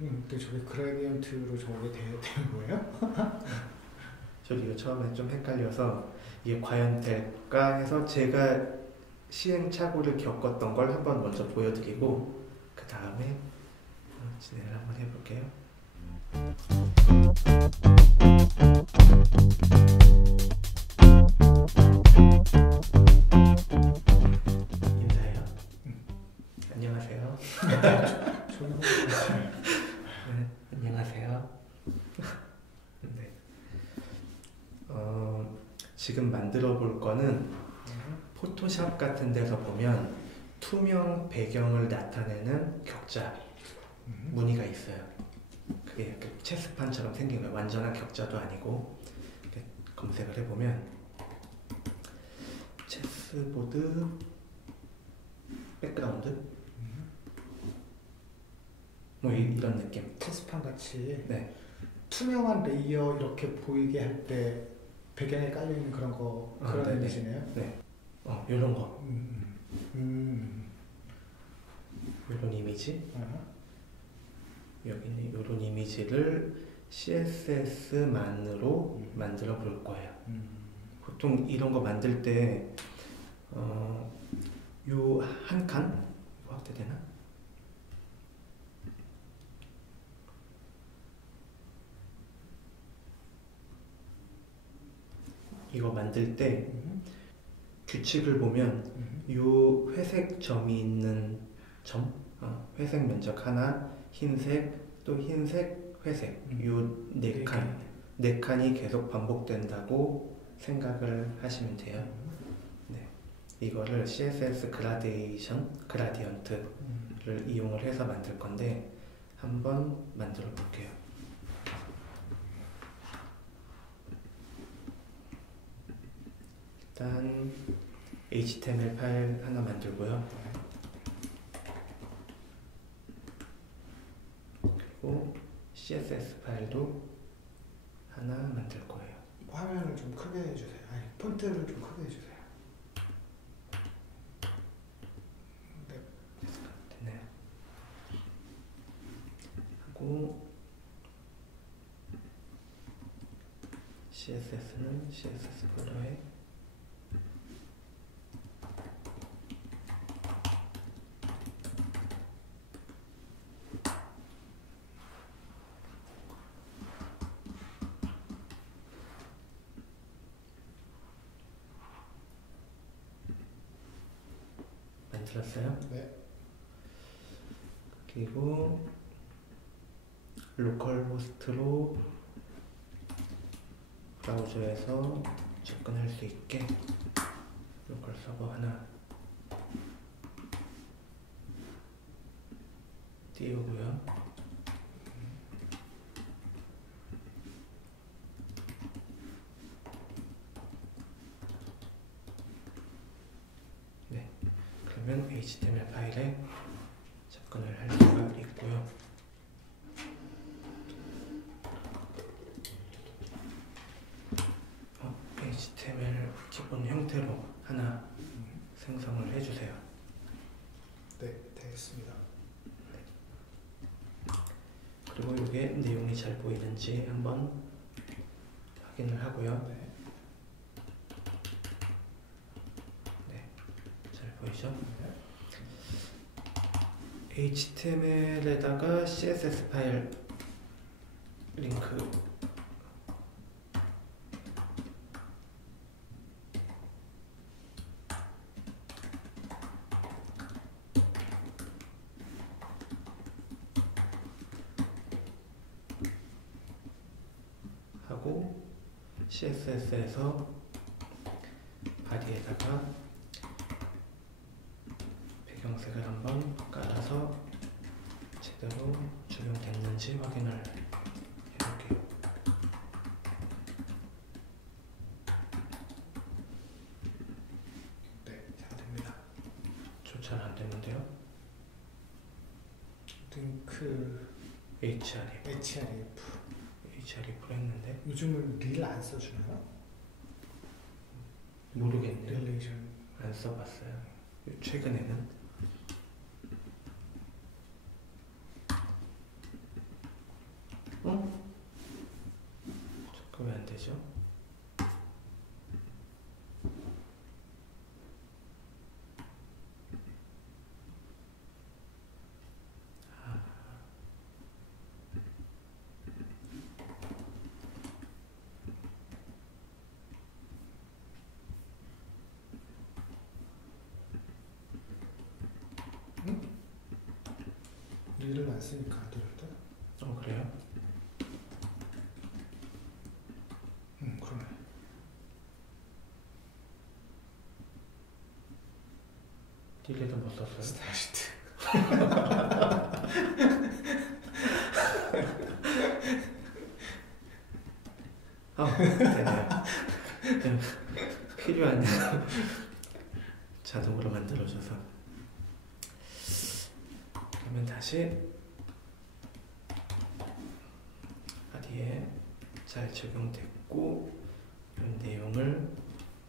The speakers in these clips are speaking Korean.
근데 저게 그라디언트로 저게 되는 거예요? 저도 처음에 좀 헷갈려서 이게 과연 될까 해서 제가 시행착오를 겪었던 걸 한번 먼저 보여드리고 그 다음에 진행을 한번 해볼게요. 인사해요. 안녕하세요. 네, 안녕하세요. 네. 지금 만들어 볼 거는 포토샵 같은 데서 보면 투명 배경을 나타내는 격자 무늬가 있어요. 그게 이렇게 체스판처럼 생긴 거예요. 완전한 격자도 아니고. 이렇게 검색을 해보면 체스보드 백그라운드 뭐 이런 느낌. 체스판 같이 네. 투명한 레이어 이렇게 보이게 할 때 배경에 깔려 있는 그런 거 그런 이미지네요. 네. 이런 거. 이런 이미지. 여기는 이런 이미지를 CSS만으로 만들어 볼 거예요. 보통 이런 거 만들 때 요 한 칸 이거 확대되나? 이거 만들 때 규칙을 보면 요 회색 점이 있는 점, 회색 면적 하나, 흰색, 또 흰색, 회색 요 네 칸이 계속 반복된다고 생각을 하시면 돼요. 네. 이거를 CSS 그라디언트를 이용을 해서 만들 건데 한번 만들어 볼게요. 일단 HTML 파일 하나 만들고요. 그리고 CSS 파일도 하나 만들 거예요. 화면을 좀 크게 해주세요. 아니, 폰트를 좀 크게 해주세요. 네. 됐네요. 하고 CSS는 CSS 폴더에 만들었어요. 네. 그리고 로컬 호스트로 브라우저에서 접근할 수 있게 로컬 서버 하나 띄우고요. 네, 그러면 HTML 파일에 접근을 할 수가 있고요. HTML 기본 형태로 하나 생성을 해주세요. 네, 되겠습니다. 그리고 이게 내용이 잘 보이는지 한번 확인을 하고요. 네, 잘 보이죠? HTML에다가 CSS 파일 링크 하고 CSS에서 바디에다가 배경색을 한번 깔아서 제대로 적용됐는지 확인을 해볼게요. 네, 잘 됩니다. 저 잘 안 되는데요? 링크 href로 했는데 요즘은 릴 안 써주나요? 모르겠네요. 릴레이션 안 써봤어요. 최근에는 되죠. 일을 안 쓰니까 안 되는데? 그래요? 그러네. 딜레도 못 썼어요? 스타시트. 되네요. 필요한 자동으로 만들어줘서. 그러면 다시 바디에 잘 적용됐고 이런 내용을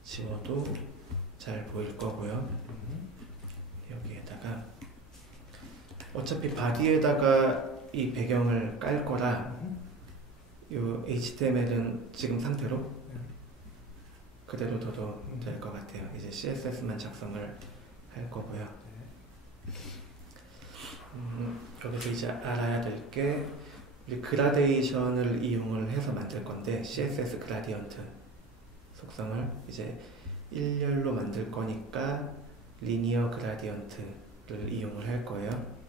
지워도 잘 보일 거고요. 여기에다가 어차피 바디에다가 이 배경을 깔 거라 이 HTML은 지금 상태로 그대로 둬도 될 것 같아요. 이제 CSS만 작성을 할 거고요. 여기서 이제 알아야 될 게 우리 그라데이션을 이용을 해서 만들 건데 CSS 그라디언트 속성을 이제 일렬로 만들 거니까 리니어 그라디언트를 이용을 할 거예요.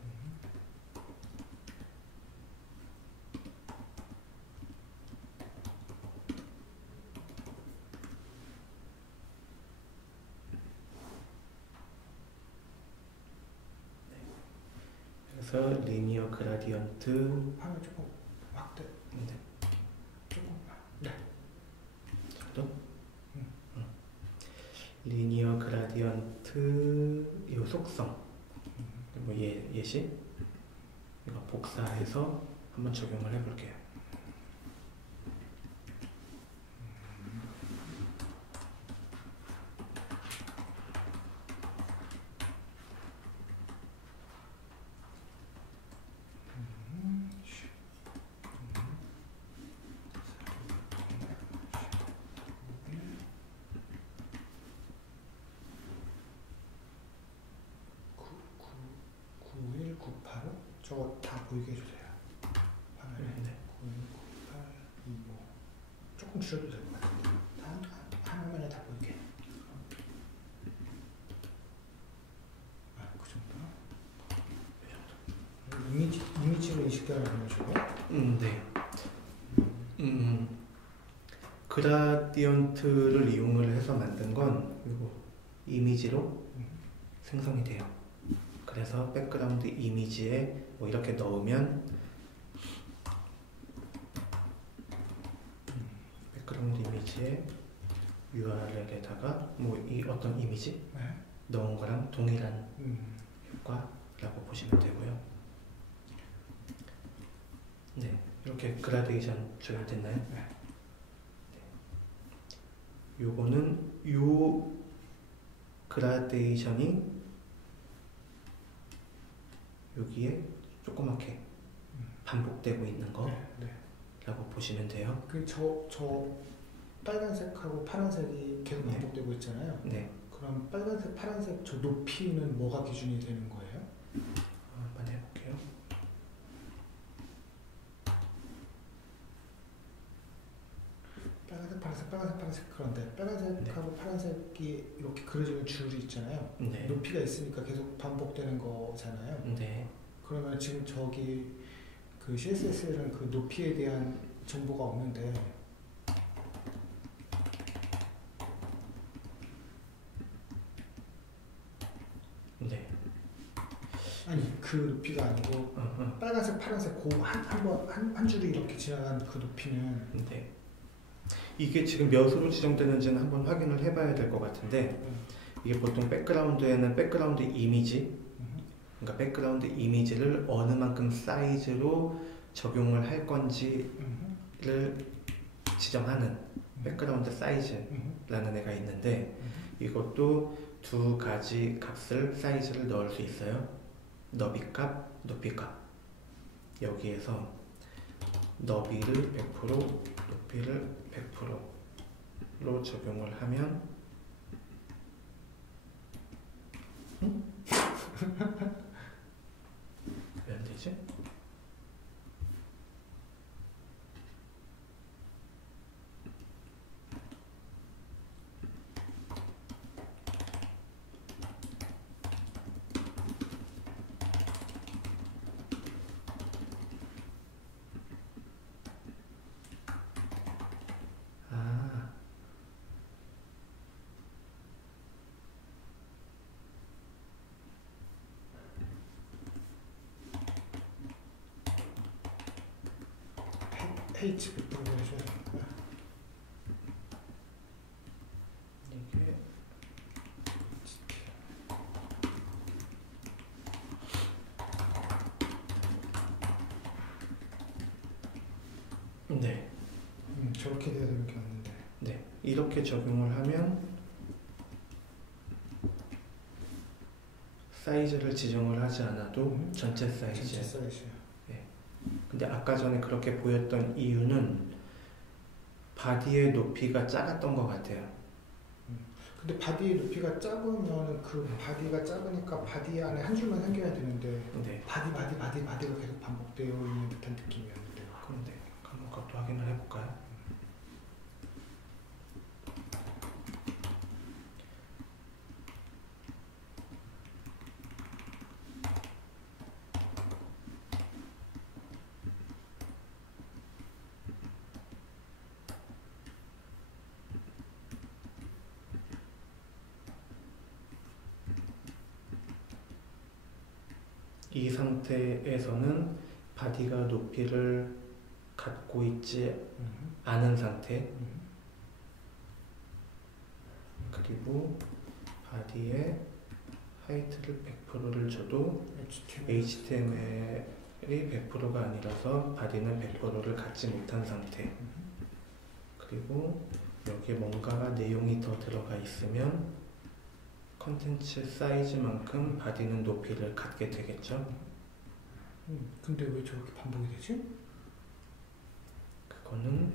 그래서 리니어 그라디언트 화면 조금 확대. 네. 조금. 네. 정도? 리니어 그라디언트 이 속성 뭐 예시 이거 복사해서 한번 적용을 해볼게요. 저거 다 보이게 해주세요. 화면에 네. 919825 조금 줄여도 될 것 같은데 한 화면에 다 보이게. 그 정도? 이미지로 인식되는 거죠? 네. 그라디언트를 이용을 해서 만든 건 이거 이미지로 생성이 돼요. 그래서 백그라운드 이미지에 뭐 이렇게 넣으면 백그라운드 이미지에 URL에다가 뭐 이 어떤 이미지 넣은 거랑 동일한 효과라고 보시면 되고요. 네, 이렇게 그라데이션 적용됐나요? 네. 요거는 요 그라데이션이 여기에 조그맣게 반복되고 있는 거라고 보시면 돼요. 저 빨간색하고 파란색이 계속 반복되고 있잖아요. 네. 그럼 빨간색, 파란색 저 높이는 뭐가 기준이 되는 거예요? 한번 해볼게요. 빨간색, 파란색, 빨간색, 파란색 그런데 빨간색하고 파란색이 이렇게 그려지는 줄이 있잖아요. 네. 높이가 있으니까 계속 반복되는 거잖아요. 네. 그러면 지금 저기 그 CSS에는 그 높이에 대한 정보가 없는데 네. 아니 그 높이가 아니고 빨간색, 파란색 한 줄이 이렇게 지나간 그 높이는 네. 이게 지금 몇으로 지정되는지는 한번 확인을 해봐야 될 것 같은데 이게 보통 백그라운드에는 백그라운드 이미지 그러니까 백그라운드 이미지를 어느 만큼 사이즈로 적용을 할 건지를 지정하는 백그라운드 사이즈라는 애가 있는데 이것도 두 가지 값을 사이즈를 넣을 수 있어요. 너비값, 높이값. 여기에서 너비를 100%, 높이를 100%로 적용을 하면 왜 안 되지? 아, H부터 보여줘야 되는 거야. 이게 네, 저렇게 돼야 이렇게 왔는데. 네, 이렇게 적용을 하면 사이즈를 지정을 하지 않아도 전체 사이즈. 전체 사이즈야. 근데 아까 전에 그렇게 보였던 이유는 바디의 높이가 작았던 것 같아요. 근데 바디 높이가 작으면 그 바디가 작으니까 바디 안에 한 줄만 생겨야 되는데 네, 바디가 계속 반복되어 있는 듯한 느낌이었는데요. 그런데 한번 그것도 확인을 해볼까요? 이 상태에서는 바디가 높이를 갖고 있지 않은 상태, 그리고 바디에 하이트를 100%를 줘도 HTML이 100%가 아니라서 바디는 100%를 갖지 못한 상태. 그리고 여기에 뭔가가 내용이 더 들어가 있으면 컨텐츠 사이즈만큼 바디는 높이를 갖게 되겠죠. 근데 왜 저렇게 반복이 되지? 그거는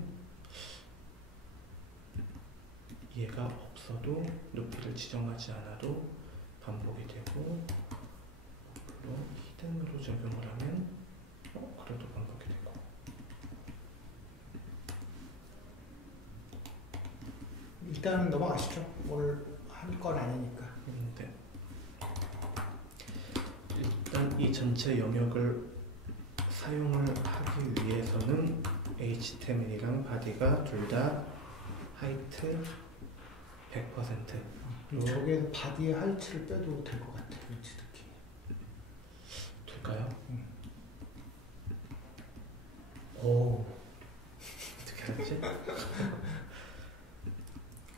얘가 없어도 높이를 지정하지 않아도 반복이 되고, 물론 히든으로 적용을 하면 그래도 반복이 되고. 일단 넘어가시죠. 뭘 할 건 아니니까. 네. 일단 이 전체 영역을 사용을 하기 위해서는 HTML이랑 바디가 둘 다 하이트 100%로 저기에서 바디의 하이트를 빼도 될 것 같아. 왠지 느낌이. 될까요? 오. 어떻게 하지?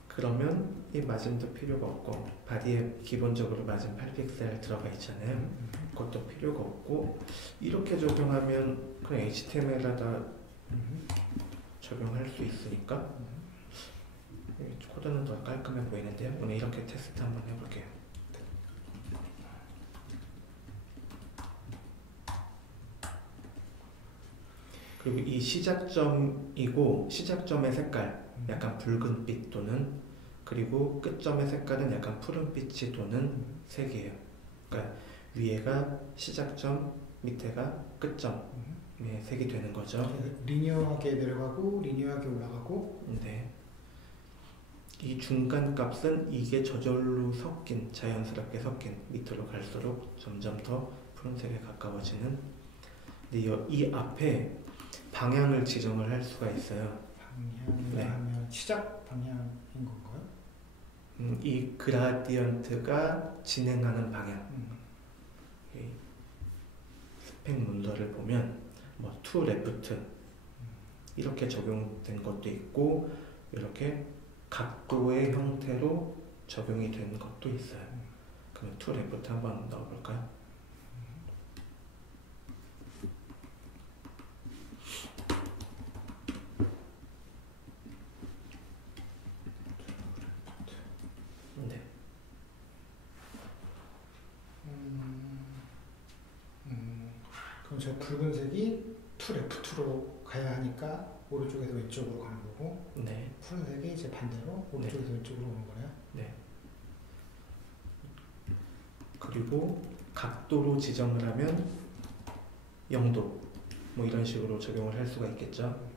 그러면 이 마진도 필요가 없고, 바디에 기본적으로 마진 8픽셀 들어가 있잖아요. 그것도 필요가 없고, 이렇게 적용하면 그냥 HTML에다 적용할 수 있으니까 코드는 더 깔끔해 보이는데요. 오늘 이렇게 테스트 한번 해볼게요. 그리고 이 시작점이고, 시작점의 색깔 약간 붉은빛 또는, 그리고 끝점의 색깔은 약간 푸른빛이 도는 색이에요. 그러니까 위에가 시작점, 밑에가 끝점의 색이 되는 거죠. 리니어하게 내려가고 리니어하게 올라가고. 네. 이 중간 값은 이게 저절로 섞인, 자연스럽게 섞인, 밑으로 갈수록 점점 더 푸른색에 가까워지는. 근데 이 앞에 방향을 지정을 할 수가 있어요. 방향이라 하면 시작 방향인 건가요? 이 그라디언트가 진행하는 방향. 이 스펙 문서를 보면 뭐 to left 이렇게 적용된 것도 있고, 이렇게 각도의 형태로 적용이 된 것도 있어요. 그럼 to left 한번 넣어볼까요? 네. 그럼 저 붉은색이 투 레프트로 가야 하니까 오른쪽에서 왼쪽으로 가는 거고 네. 푸른색이 이제 반대로 오른쪽에서 왼쪽으로 오는 거네요. 네. 그리고 각도로 지정을 하면 0도 뭐 이런 식으로 적용을 할 수가 있겠죠.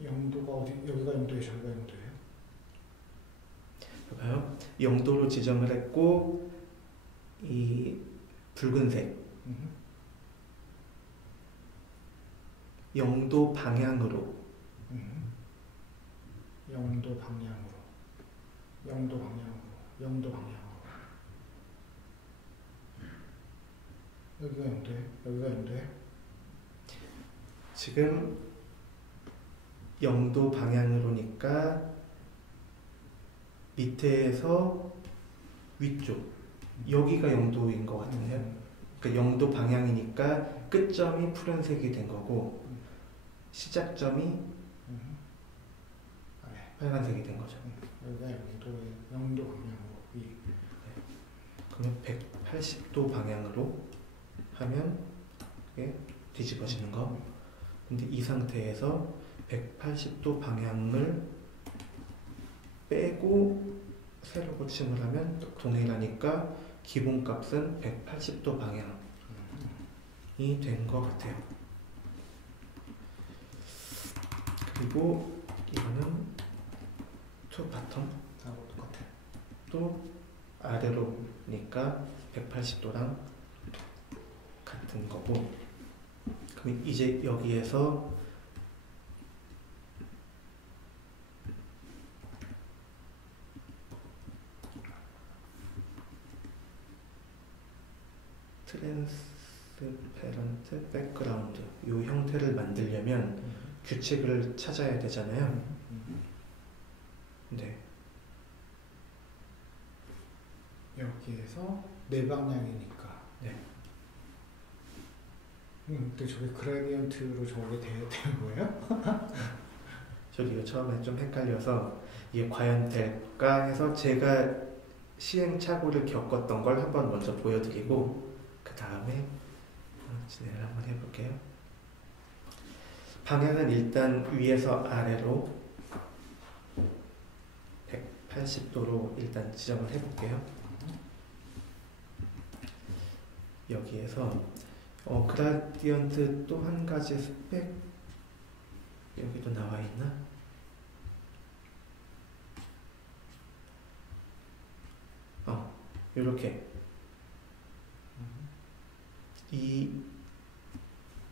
0도가 어디? 여기가 0도예요, 저기가 0도예요? 봐봐요. 0도로 지정을 했고 이 붉은색 0도 방향으로 0도 방향으로 0도 방향으로 0도 방향으로 여기가 0도예요? 여기가 0도예요? 지금 0도 방향으로니까 밑에서 위쪽 여기가 0도인 것 같은데요. 그러니까 0도 방향이니까 끝점이 푸른색이 된 거고 시작점이 빨간색이 된 거죠. 여기가 0도 방향으로 위. 그러면 180도 방향으로 하면 이게 뒤집어지는 거. 근데 이 상태에서 180도 방향을 빼고 세로 고침을 하면 동일하니까 기본값은 180도 방향이 된 것 같아요. 그리고 이거는 투 바텀 하고 똑같아요. 또 아래로니까 180도랑 같은 거고, 그럼 이제 여기에서 트랜스페런트 백그라운드 이 형태를 만들려면 규칙을 찾아야 되잖아요. 네. 여기에서 네 방향이니까. 네. 근데 저게 그라디언트로 저게 되는 거예요? 저도 이거 처음에 좀 헷갈려서 이게 과연 될까 해서 제가 시행착오를 겪었던 걸 한번 먼저 보여드리고 그 다음에 진행을 한번 해볼게요. 방향은 일단 위에서 아래로 180도로 일단 지정을 해볼게요. 여기에서 그라디언트 또 한 가지 스펙 여기도 나와 있나? 이렇게 이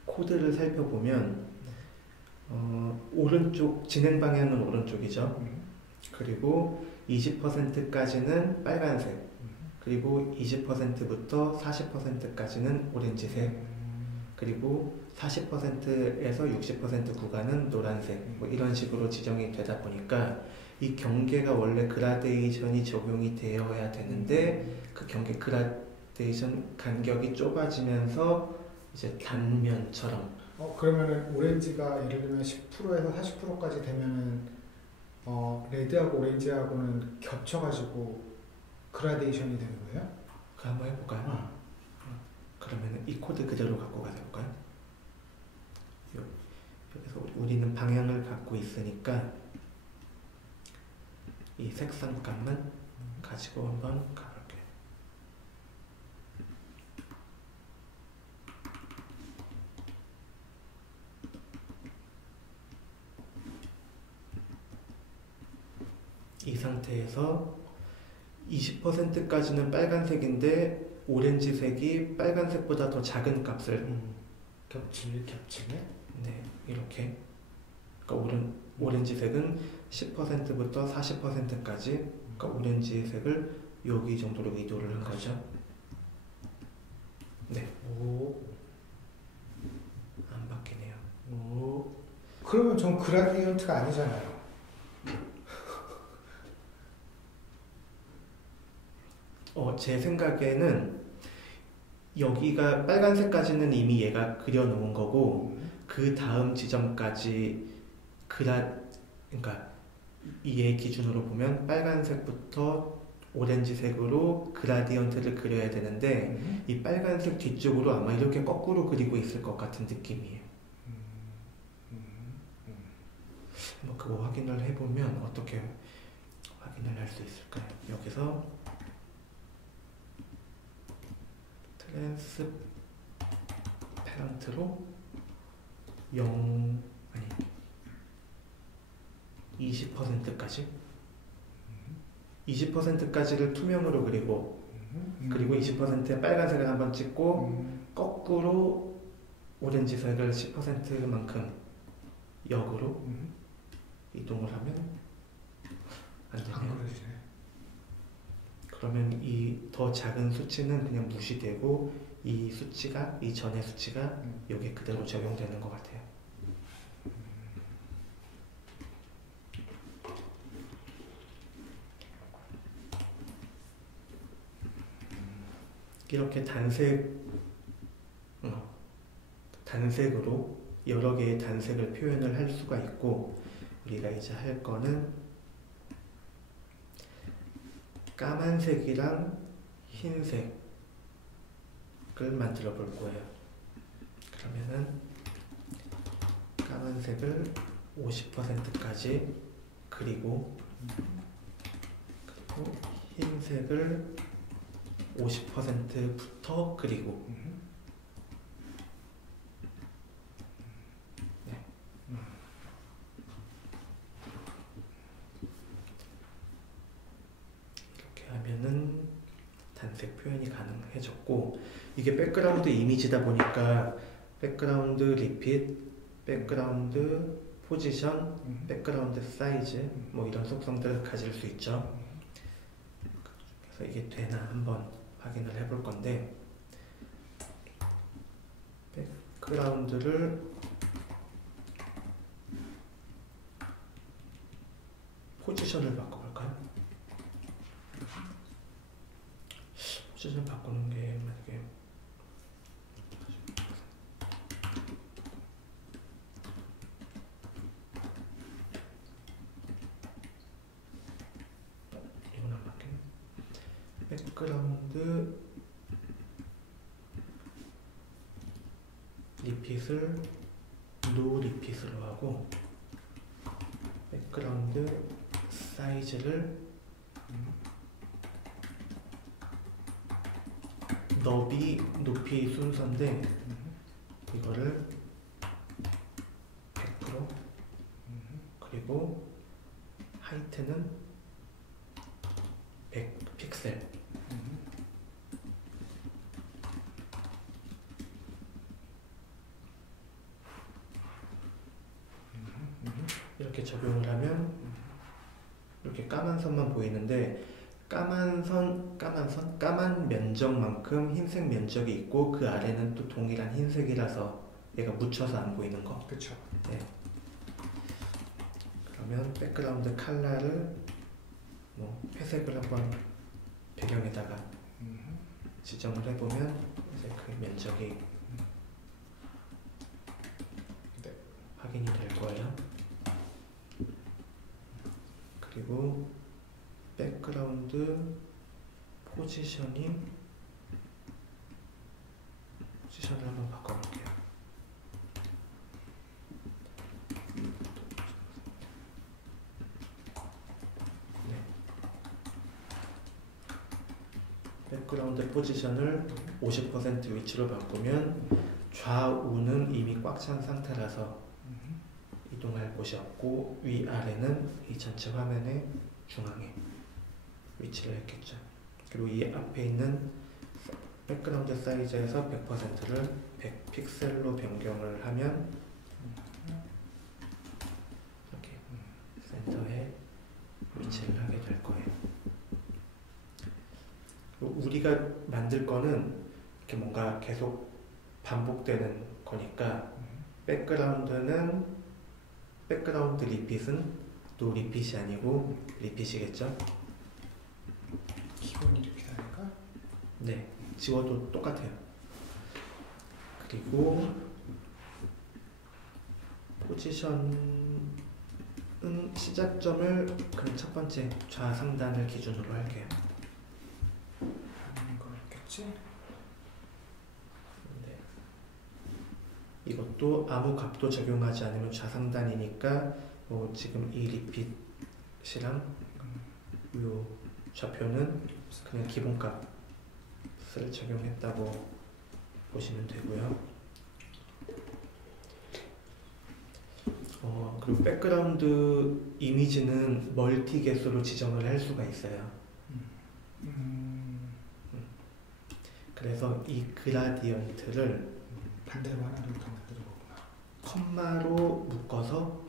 코드를 살펴보면 오른쪽 진행 방향은 오른쪽이죠. 그리고 20%까지는 빨간색, 그리고 20%부터 40%까지는 오렌지색, 그리고 40%에서 60% 구간은 노란색, 뭐 이런 식으로 지정이 되다 보니까 이 경계가 원래 그라데이션이 적용이 되어야 되는데 그 경계 그라데이션 간격이 좁아지면서 이제 단면처럼. 그러면은 오렌지가 예를 들면 10%에서 40%까지 되면은 레드하고 오렌지하고는 겹쳐가지고 그라데이션이 되는 거예요? 그거 한번 해볼까요? 그러면 이 코드 그대로 갖고 가서 볼까요? 여기서 우리는 방향을 갖고 있으니까 이 색상값만 가지고 한번 가볼게요. 이 상태에서 20%까지는 빨간색인데 오렌지색이 빨간색보다 더 작은 값을 겹치네? 네, 이렇게. 그러니까 오렌지색은 10%부터 40%까지, 그러니까 오렌지색을 여기 정도로 이도를 한 거죠. 네. 안 바뀌네요. 그러면 전 그라디언트가 아니잖아요. 제 생각에는 여기가 빨간색까지는 이미 얘가 그려놓은 거고 그 다음 지점까지 그러니까 얘 기준으로 보면 빨간색부터 오렌지색으로 그라디언트를 그려야 되는데 이 빨간색 뒤쪽으로 아마 이렇게 거꾸로 그리고 있을 것 같은 느낌이에요. 뭐 그거 확인을 해보면 어떻게 확인을 할 수 있을까요? 여기서 트랜스페런트로 20%까지 20%까지를 투명으로 그리고 20%의 빨간색을 한번 찍고 거꾸로 오렌지색을 10%만큼 역으로 이동을 하면 안 되네요. 그러면 이 더 작은 수치는 그냥 무시되고 이 수치가, 이 전의 수치가 여기에 그대로 적용되는 것 같아요. 이렇게 단색으로 여러 개의 단색을 표현을 할 수가 있고, 우리가 이제 할 거는 까만색이랑 흰색을 만들어 볼 거예요. 그러면은 까만색을 50%까지 그리고 흰색을 50%부터 그리고 네. 이렇게 하면은 단색 표현이 가능해졌고, 이게 백그라운드 이미지다 보니까 백그라운드 리핏, 백그라운드 포지션, 백그라운드 사이즈 뭐 이런 속성들을 가질 수 있죠. 그래서 이게 되나 한번 확인을 해볼 건데, 백그라운드를 포지션을 바꿔볼까요? 포지션 바꾸는 게 만약에 이건 안 바뀌네. 백그라운드 리핏을 노 리핏으로 하고, 백그라운드 사이즈를 너비, 높이 순서인데 이거를 100% 그리고 하이트는 100 픽셀 이렇게 적용을 하면 이렇게 까만 선만 보이는데, 까만 면적만큼 흰색 면적이 있고 그 아래는 또 동일한 흰색이라서 얘가 묻혀서 안 보이는 거. 그렇죠. 네. 그러면 백그라운드 컬러를 뭐 회색을 한번 배경에다가 지정을 해보면 이제 그 면적이 확인이 될 거예요. 그리고 백그라운드 포지션을 한번 바꿔볼게요. 네. 백그라운드 포지션을 50% 위치로 바꾸면 좌우는 이미 꽉 찬 상태라서 이동할 곳이 없고, 위아래는 이 전체 화면의 중앙에 위치를 했겠죠. 그리고 이 앞에 있는 백그라운드 사이즈에서 100%를 100 픽셀로 변경을 하면 이렇게 센터에 위치를 하게 될 거예요. 우리가 만들 거는 이렇게 뭔가 계속 반복되는 거니까, 백그라운드 리핏은 또 리핏이 아니고 리핏이겠죠? 기본이 이렇게 하니까? 네, 지워도 똑같아요. 그리고 포지션은 시작점을 그럼 첫 번째 좌상단을 기준으로 할게요. 그렇지? 네. 이것도 아무 값도 적용하지 않으면 좌상단이니까 뭐 지금 이 리핏이랑 이 좌표는 그냥 기본값을 적용했다고 보시면 되고요. 그리고 백그라운드 이미지는 멀티 개수로 지정을 할 수가 있어요. 그래서 이 그라디언트를 반대로 하나를 더 만들어 보구나. 컴마로 묶어서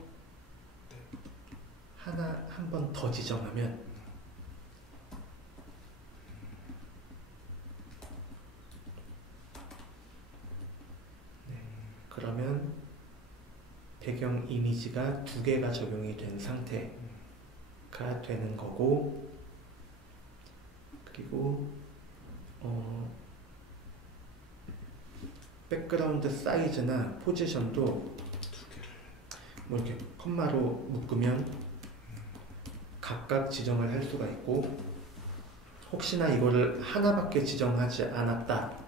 하나 한 번 더 지정하면 그러면 배경 이미지가 두 개가 적용이 된 상태가 되는 거고, 그리고 백그라운드 사이즈나 포지션도 뭐 이렇게 컴마로 묶으면 각각 지정을 할 수가 있고, 혹시나 이거를 하나밖에 지정하지 않았다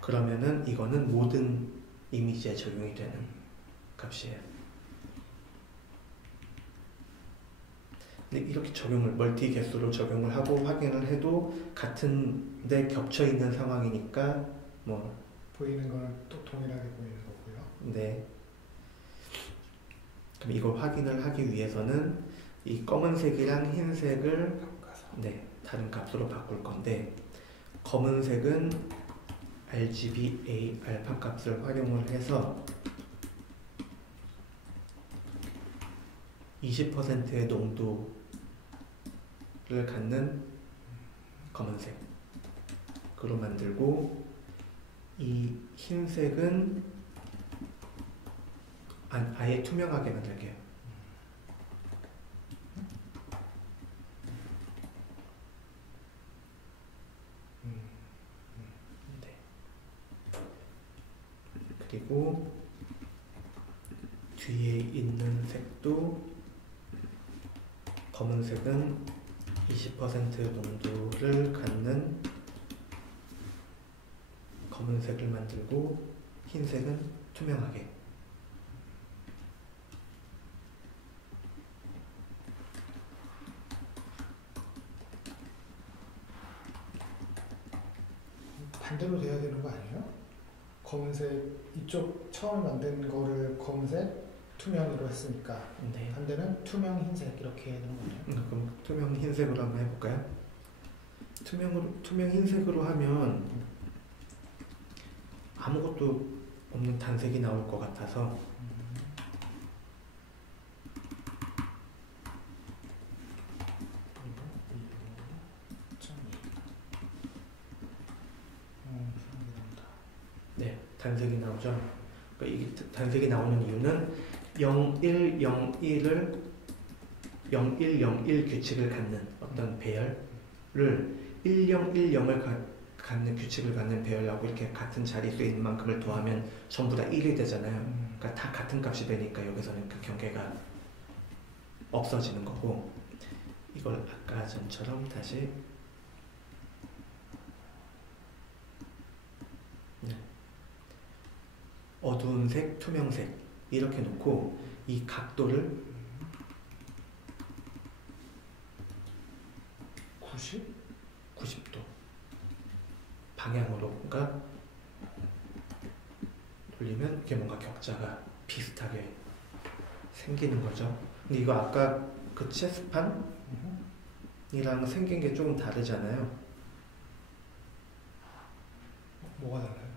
그러면은 이거는 모든 이미지에 적용이 되는 값이에요. 근데 이렇게 적용을 멀티 개수로 적용을 하고 확인을 해도 같은데 겹쳐 있는 상황이니까 뭐 보이는 거는 또 동일하게 보이는 거고요. 네. 그럼 이걸 확인을 하기 위해서는 이 검은색이랑 흰색을 네, 다른 값으로 바꿀 건데, 검은색은 RGBA 알파 값을 활용을 해서 20%의 농도를 갖는 검은색으로 만들고, 이 흰색은 아예 투명하게 만들게요. 네. 그리고 뒤에 있는 색도 검은색은 20% 농도를 갖는 검은색을 만들고, 흰색은 투명하게. 반대로 돼야 되는 거 아니에요? 검은색 이쪽 처음 만든 거를 검은색 투명으로 했으니까 네. 반대는 투명 흰색 이렇게 해야 되는 거네요. 그럼 투명 흰색으로 한번 해볼까요? 투명 흰색으로 하면 아무것도 없는 단색이 나올 것 같아서 네, 단색이 나오죠. 그러니까 이게 단색이 나오는 이유는 0101을 0101 규칙을 갖는 어떤 배열을 1010을 갖는 규칙을 갖는 배열하고 이렇게 같은 자릿수에 있는 만큼을 더하면 전부 다 1이 되잖아요. 그러니까 다 같은 값이 되니까 여기서는 그 경계가 없어지는 거고, 이걸 아까 전처럼 다시 어두운 색, 투명색 이렇게 놓고 이 각도를 90도 방향으로 뭔가 돌리면 이게 뭔가 격자가 비슷하게 생기는 거죠. 근데 이거 아까 그 체스판이랑 생긴 게 조금 다르잖아요. 뭐가 달라요?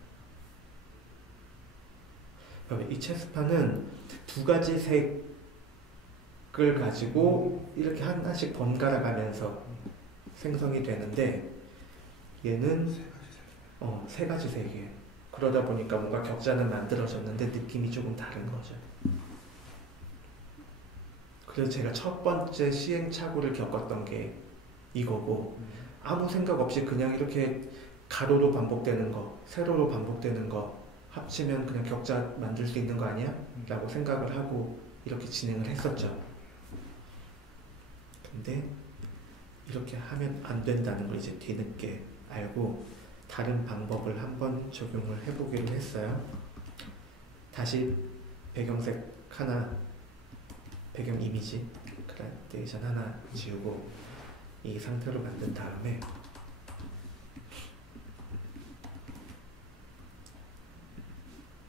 이 체스판은 두 가지 색을 가지고 이렇게 하나씩 번갈아 가면서 생성이 되는데, 얘는 세 가지 색이에요. 그러다 보니까 뭔가 격자는 만들어졌는데 느낌이 조금 다른 거죠. 그래서 제가 첫 번째 시행착오를 겪었던 게 이거고, 아무 생각 없이 그냥 이렇게 가로로 반복되는 거, 세로로 반복되는 거 합치면 그냥 격자 만들 수 있는 거 아니야? 라고 생각을 하고 이렇게 진행을 했었죠. 근데 이렇게 하면 안 된다는 걸 이제 뒤늦게 알고 다른 방법을 한번 적용을 해보기로 했어요. 다시 배경색 하나, 배경 이미지 그라데이션 하나 지우고 이 상태로 만든 다음에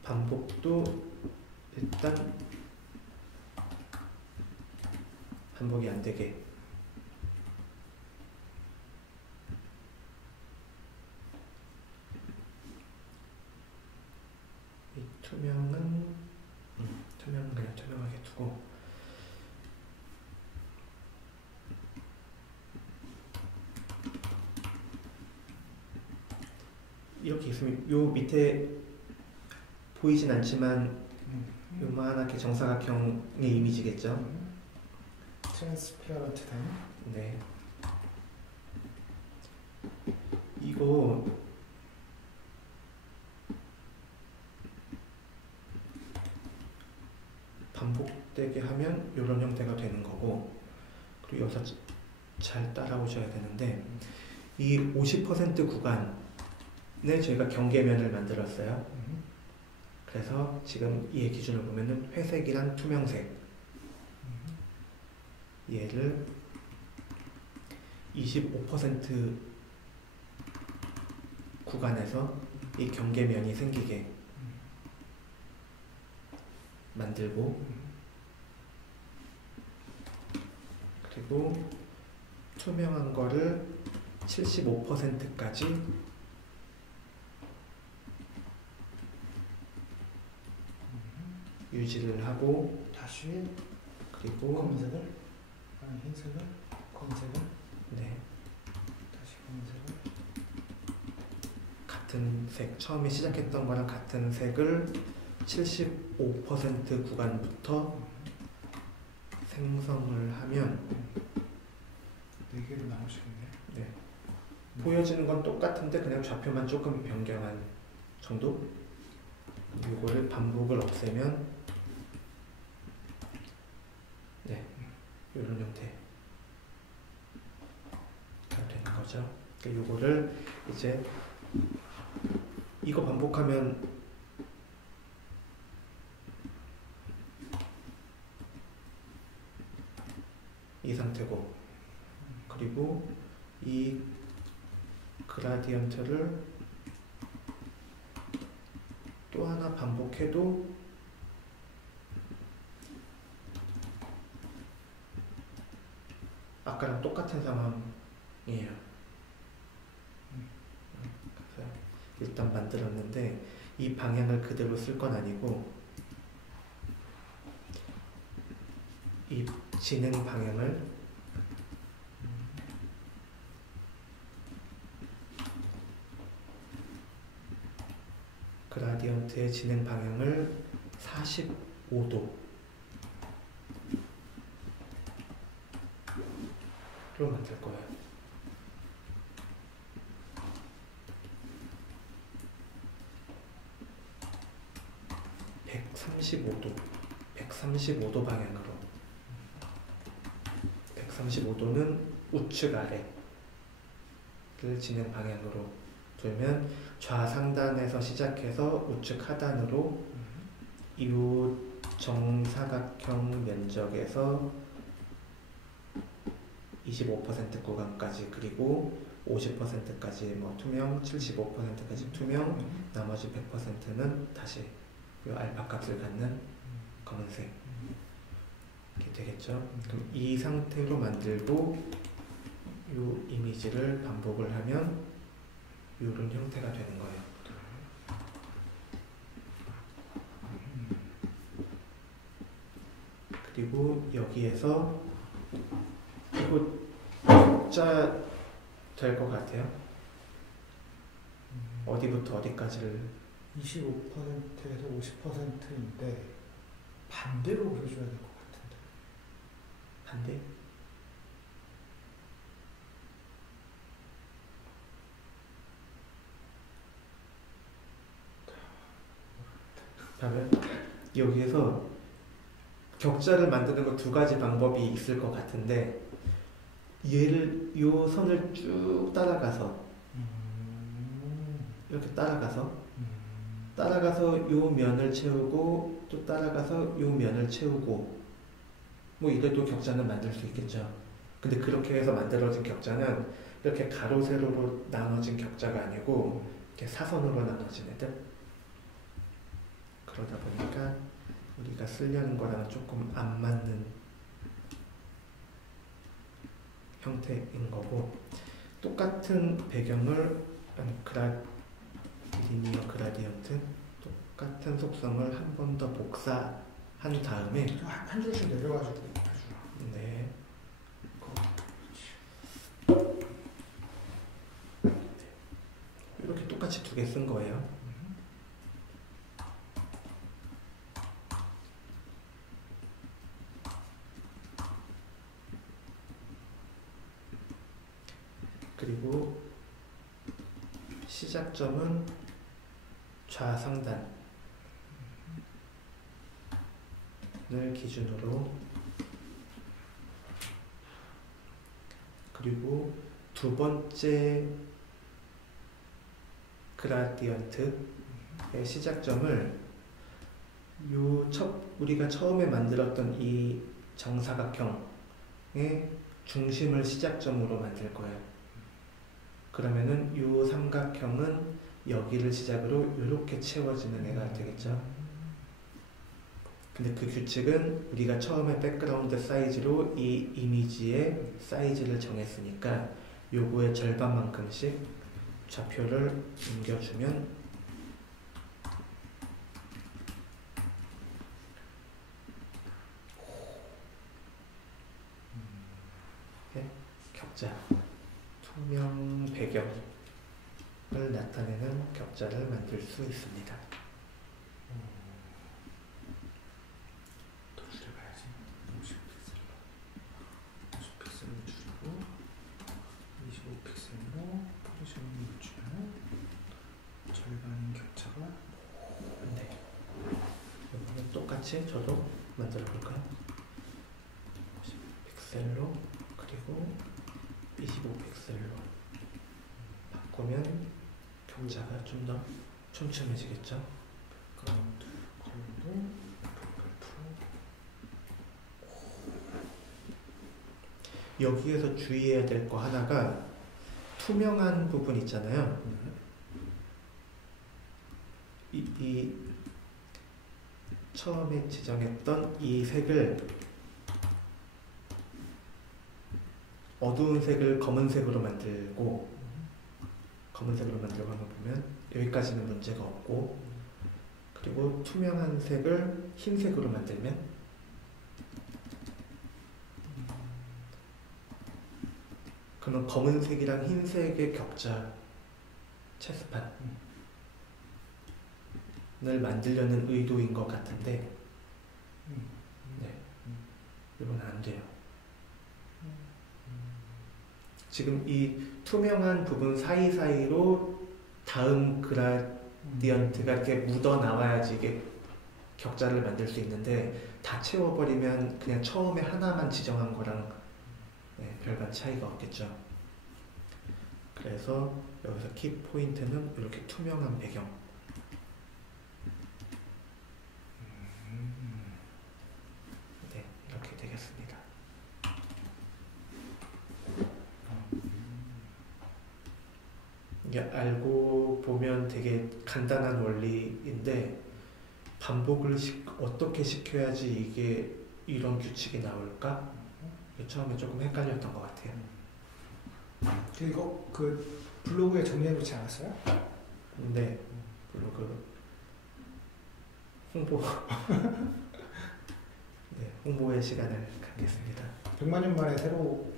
반복도 일단 반복이 안 되게 이 투명은 그냥 투명하게 두고 이렇게 있으면 요 밑에 보이진 않지만 요만하게 정사각형의 이미지겠죠? 트랜스피어런트 된. 네. 이거 반복되게 하면 이런 형태가 되는 거고, 그리고 여기서 잘 따라오셔야 되는데 이 50% 구간에 저희가 경계면을 만들었어요. 그래서 지금 이의 기준을 보면은 회색이랑 투명색, 얘를 25% 구간에서 이 경계면이 생기게 만들고, 그리고 투명한 거를 75%까지 유지를 하고, 다시 그리고 검은색을, 흰색을, 검은색을, 네, 다시 검은색을, 같은 색, 처음에 시작했던 거랑 같은 색을 75% 구간부터 생성을 하면 4개로 나오시겠네요. 네, 보여지는 건 똑같은데 그냥 좌표만 조금 변경한 정도? 이거를 반복을 없애면 네, 이런 형태가 되는 거죠. 그러니까 이거를 이제 이거 반복하면 이 상태고, 그리고 이 그라디언트를 또 하나 반복해도 아까랑 똑같은 상황이에요. 그래서 일단 만들었는데 이 방향을 그대로 쓸 건 아니고 이 진행 방향을 그라디언트의 진행 방향을 45도로 만들 거예요. 135도 방향으로. 135도는 우측 아래를 진행 방향으로 두면 좌상단에서 시작해서 우측 하단으로 이 정사각형 면적에서 25% 구간까지, 그리고 50%까지 뭐 투명, 75%까지 투명, 나머지 100%는 다시 이 알파 값을 갖는 검은색 이렇게 되겠죠. 그럼 이 상태로 만들고 이 이미지를 반복을 하면 이런 형태가 되는 거예요. 그리고 여기에서 이거 격자 될 것 같아요. 어디부터 어디까지를 25%에서 50%인데 반대로 그려줘야 될 것 같은데. 반대? 그러면 여기에서 격자를 만드는 거 두 가지 방법이 있을 것 같은데, 얘를 요 선을 쭉 따라가서 이렇게 따라가서 요 면을 채우고 또 따라가서 요 면을 채우고 뭐 이래도 격자는 만들 수 있겠죠. 근데 그렇게 해서 만들어진 격자는 이렇게 가로 세로로 나눠진 격자가 아니고 이렇게 사선으로 나눠진 애들. 그러다 보니까 우리가 쓰려는 거랑은 조금 안 맞는 형태인 거고, 똑같은 배경을 리니어 그라디언트 똑같은 속성을 한 번 더 복사한 다음에 한 줄씩 내려가지고 해주라. 네. 이렇게 똑같이 두 개 쓴 거예요. 그리고 시작점은 좌상단을 기준으로, 그리고 두 번째 그라디언트의 시작점을 우리가 처음에 만들었던 이 정사각형의 중심을 시작점으로 만들 거예요. 그러면은 이 삼각형은 여기를 시작으로 이렇게 채워지는 애가 되겠죠. 근데 그 규칙은 우리가 처음에 백그라운드 사이즈로 이 이미지의 사이즈를 정했으니까 요거의 절반만큼씩 좌표를 옮겨주면 격자, 투명 배경을 나타내는 격자를 만들 수 있습니다. 더 줄여봐야지. 50픽셀로 줄이고 25픽셀로 포지셔닝 맞추면 절반 격차가. 네. 이거는 똑같이 저도 만들어 볼까요? 50픽셀로 그리고 25픽셀로 바꾸면 격자가 좀 더 촘촘해지겠죠? 그라운드 컬러도 여기에서 주의해야 될 거 하나가 투명한 부분 있잖아요. 이 처음에 지정했던 이 색을, 어두운 색을 검은색으로 만들고 한번 보면 여기까지는 문제가 없고, 그리고 투명한 색을 흰색으로 만들면 그러면 검은색이랑 흰색의 격자 체스판을 만들려는 의도인 것 같은데, 네, 이건 안 돼요. 지금 이 투명한 부분 사이사이로 다음 그라디언트가 이렇게 묻어 나와야지 이게 격자를 만들 수 있는데, 다 채워버리면 그냥 처음에 하나만 지정한 거랑 별반 차이가 없겠죠. 그래서 여기서 키 포인트는 이렇게 투명한 배경. 네, 이렇게 되겠습니다. 이게 알고 보면 되게 간단한 원리인데, 반복을 어떻게 시켜야지 이게 이런 규칙이 나올까? 처음에 조금 헷갈렸던 것 같아요. 이거 그 블로그에 정리해놓지 않았어요? 네, 블로그 홍보 네, 홍보의 시간을 갖겠습니다. 100만 년 만에 새로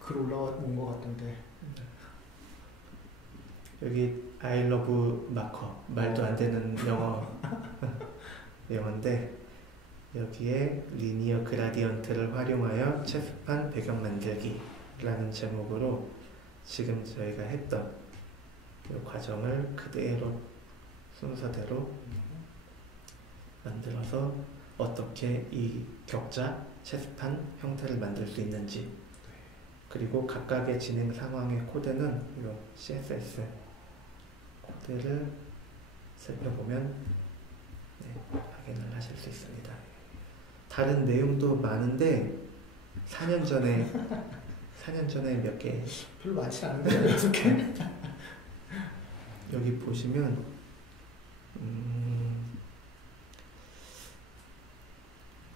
글 올라온 것 같던데. 여기 I love 마커, 말도 안 되는 영어인데, 여기에 리니어 그라디언트를 활용하여 체스판 배경 만들기라는 제목으로 지금 저희가 했던 이 과정을 그대로 순서대로 만들어서 어떻게 이 격자 체스판 형태를 만들 수 있는지, 그리고 각각의 진행 상황의 코드는 이 CSS 코드를 살펴보면 확인을 하실 수 있습니다. 다른 내용도 많은데 4년 전에 몇 개 별로 많지 않은데 6개? 여기 보시면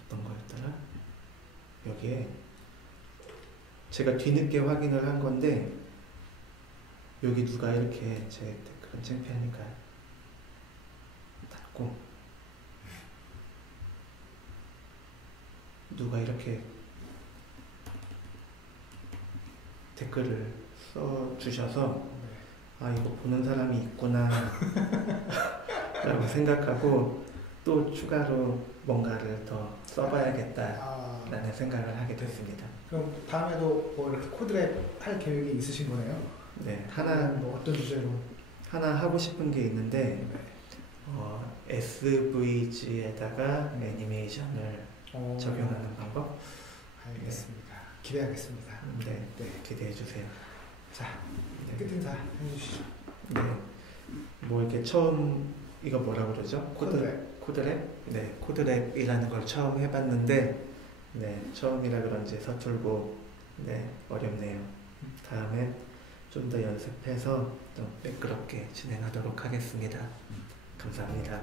어떤 거였더라? 여기에 제가 뒤늦게 확인을 한 건데 여기 누가 이렇게 제 댓글은 창피하니까 닫고 누가 이렇게 댓글을 써주셔서 아 이거 보는 사람이 있구나 라고 생각하고 또 추가로 뭔가를 더 써봐야겠다 라는 생각을 하게 됐습니다. 그럼 다음에도 뭐 이렇게 코드랩 할 계획이 있으신 거네요? 네, 뭐 어떤 주제로? 하나 하고 싶은 게 있는데 SVG에다가 애니메이션을 적용하는 방법. 알겠습니다. 기대하겠습니다. 네, 기대해 주세요. 자, 끝 인사 해주시죠. 네, 뭐 이렇게 처음 이거 뭐라 그러죠? 코드랩? 네, 코드랩이라는 걸 처음 해봤는데 처음이라 그런지 서툴고 어렵네요. 다음에 좀 더 연습해서 좀 매끄럽게 진행하도록 하겠습니다. 감사합니다.